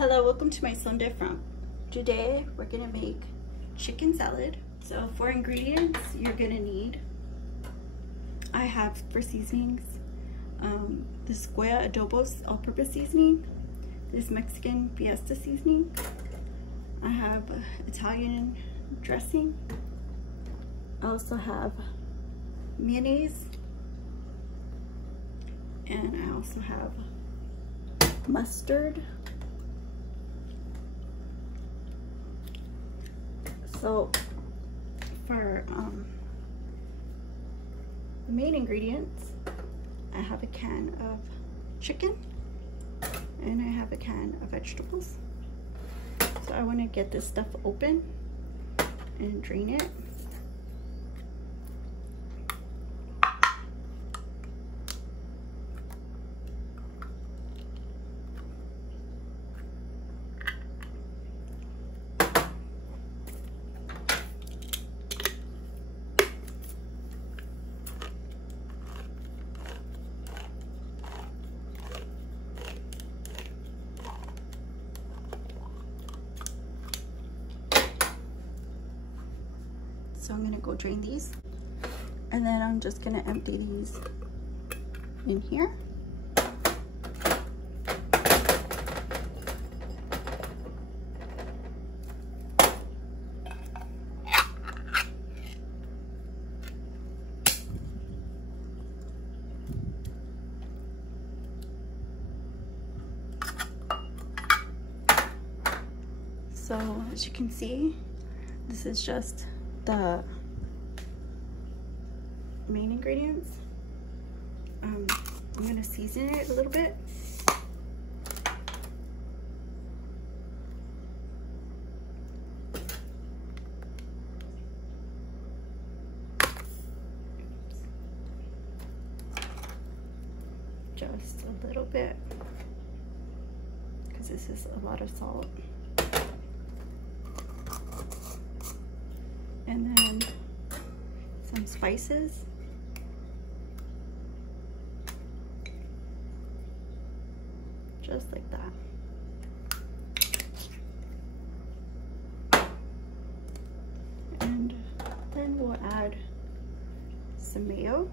Hello, welcome to my Sunday Front. Today we're gonna make chicken salad. So for ingredients you're gonna need, I have for seasonings, this Goya Adobo's all-purpose seasoning, this Mexican Fiesta seasoning, I have Italian dressing, I also have mayonnaise, and I also have mustard. So for the main ingredients, I have a can of chicken and I have a can of vegetables. So I want to get this stuff open and drain it. So I'm gonna go drain these, and then I'm just gonna empty these in here. So as you can see, this is just the main ingredients. I'm gonna season it a little bit. Just a little bit, because this is a lot of salt. And then some spices. Just like that. And then we'll add some mayo.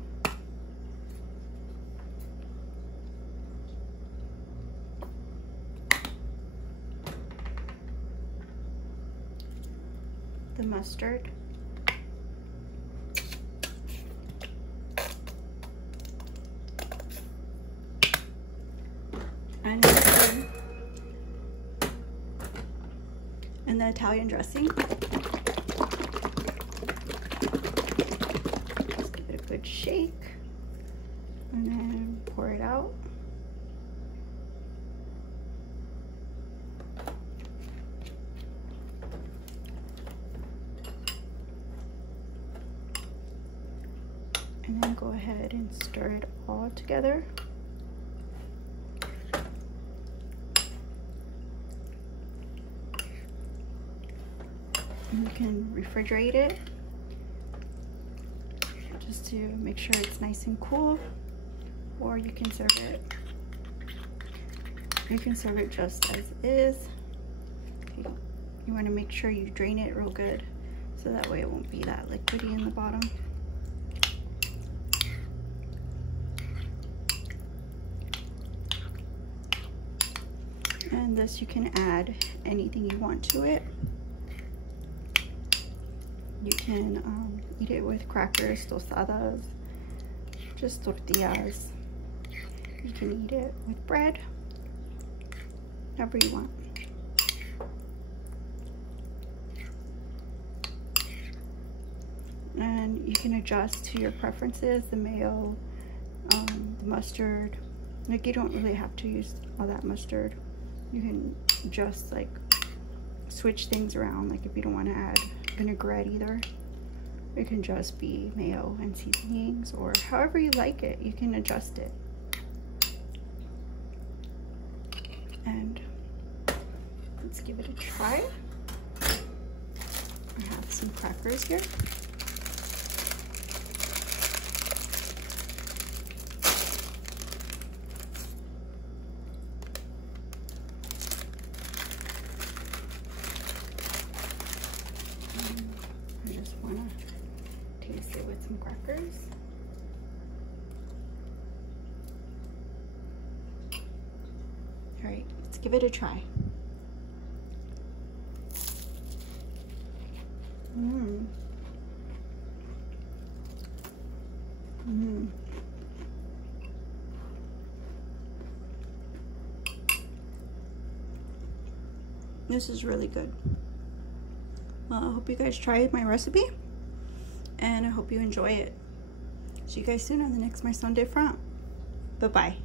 The mustard. And the Italian dressing. Just give it a good shake and then pour it out. And then go ahead and stir it all together. You can refrigerate it just to make sure it's nice and cool, or you can serve it. You can serve it just as is. You want to make sure you drain it real good, so that way it won't be that liquidy in the bottom. And this, you can add anything you want to it. You can eat it with crackers, tostadas, just tortillas. You can eat it with bread, whatever you want. And you can adjust to your preferences, the mayo, the mustard. Like, you don't really have to use all that mustard. You can just like switch things around. Like if you don't want to add vinaigrette either, it can just be mayo and seasonings, or however you like it, you can adjust it. And let's give it a try. I have some crackers here. some crackers. All right, let's give it a try. Mmm. Mmm. This is really good. Well, I hope you guys try my recipe, and I hope you enjoy it. See you guys soon on the next My Sunday Front. Bye-bye.